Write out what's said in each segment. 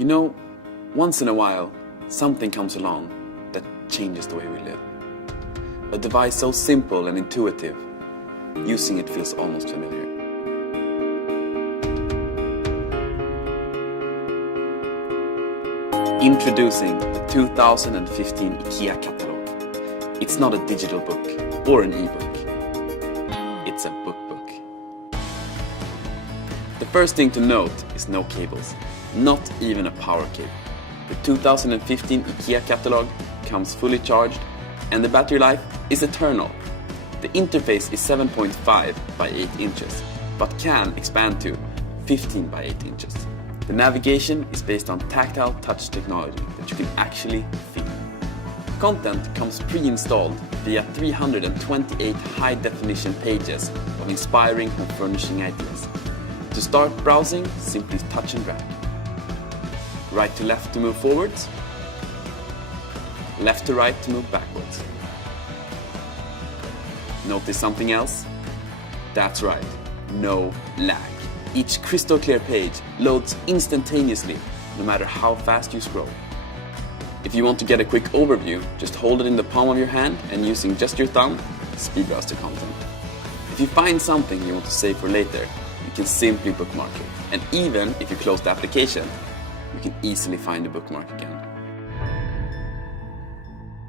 You know, once in a while, something comes along that changes the way we live. A device so simple and intuitive, using it feels almost familiar. Introducing the 2015 IKEA Catalog. It's not a digital book or an e-book. It's a BookBook. The first thing to note is no cables, not even a power cable. The 2015 IKEA Catalog comes fully charged and the battery life is eternal. The interface is 7.5 by 8 inches, but can expand to 15 by 8 inches. The navigation is based on tactile touch technology that you can actually feel. Content comes pre-installed via 328 high-definition pages of inspiring and furnishing ideas. To start browsing, simply touch and drag. Right to left to move forwards, left to right to move backwards. Notice something else? That's right, no lag. Each crystal clear page loads instantaneously, no matter how fast you scroll. If you want to get a quick overview, just hold it in the palm of your hand and using just your thumb, speed browse the content. If you find something you want to save for later, you can simply bookmark it. And even if you close the application, you can easily find the bookmark again.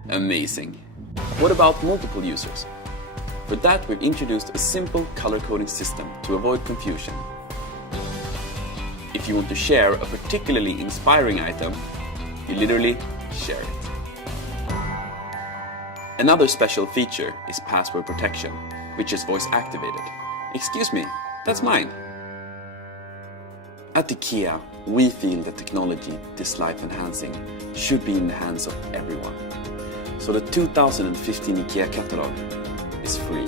Amazing. What about multiple users? For that, we've introduced a simple color coding system to avoid confusion. If you want to share a particularly inspiring item, you literally share it. Another special feature is password protection, which is voice activated. Excuse me, that's mine. At IKEA, we feel that technology this life enhancing should be in the hands of everyone. So the 2015 IKEA Catalog is free.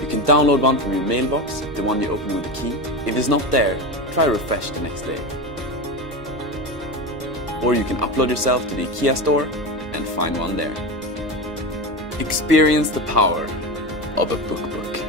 You can download one from your mailbox, the one you open with a key. If it's not there, try refresh the next day. Or you can upload yourself to the IKEA store and find one there. Experience the power of a BookBook.